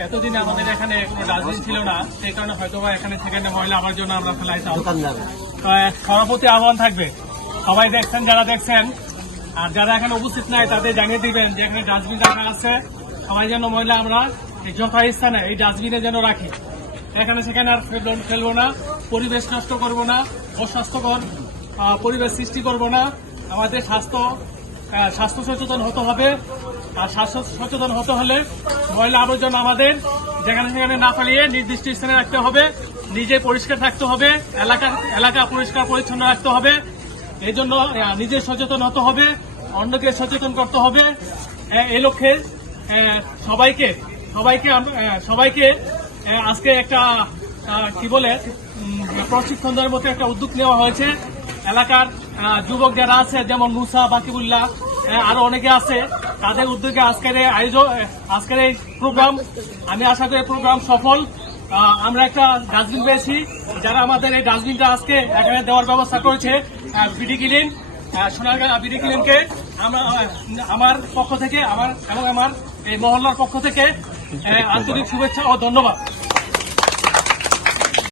এতদিন আমাদের এখানে কোনো ডাস্টবিন ছিল না সেই কারণে হয়তো বা এখানে সেখানে ময়লা আমার জন্য আমরা ফেলাইতাম। সভাপতি আহ্বান থাকবে। সবাই দেখছেন যারা দেখছেন আর যারা এখানে উপস্থিত নাই তাদের জানিয়ে দিবেন যে এখানে ডাস্টবিন রাখা আছে। সবাই যেন ময়লা আমরা এই যথাস্থানে এই ডাস্টবিনে যেন রাখি। এখানে সেখানে আর ফেলবো- না। পরিবেশ নষ্ট করব না। অস্বাস্থ্যকর পরিবেশ সৃষ্টি করব না। আমাদের স্বাস্থ্য স্বাস্থ্য সচেতন হতে হবে। আর স্বাস্থ্য সচেতন হতে হলে ময়লা আবর্জনা আমাদের যেখানে সেখানে না ফেলিয়ে নির্দিষ্ট স্থানে রাখতে হবে। নিজে পরিষ্কার থাকতে হবে। এলাকা এলাকা পরিষ্কার পরিচ্ছন্ন রাখতে হবে। এই জন্য নিজে সচেতন হতে হবে। অন্যকে সচেতন করতে হবে। এই লক্ষ্যে সবাইকে সবাইকে সবাইকে আজকে একটা কি বলে প্রশিক্ষণ দেওয়ার মতো একটা উদ্যোগ নেওয়া হয়েছে। এলাকার যুবক যারা আছে, যেমন মুসা বাকিবুল্লাহ আরও অনেকে আছে, তাদের উদ্যোগে আজকের এই আয়োজন, আজকের এই প্রোগ্রাম, আমি আশা করি প্রোগ্রাম সফল। আমরা একটা ডাস্টবিন পেয়েছি, যারা আমাদের এই ডাস্টবিনটা আজকে এখানে দেওয়ার ব্যবস্থা করেছে বিডি ক্লিন সোনারগাঁ বিডি ক্লিনকে আমরা পক্ষ থেকে, আমার এবং আমার এই মহল্লার পক্ষ থেকে আন্তরিক শুভেচ্ছা ও ধন্যবাদ।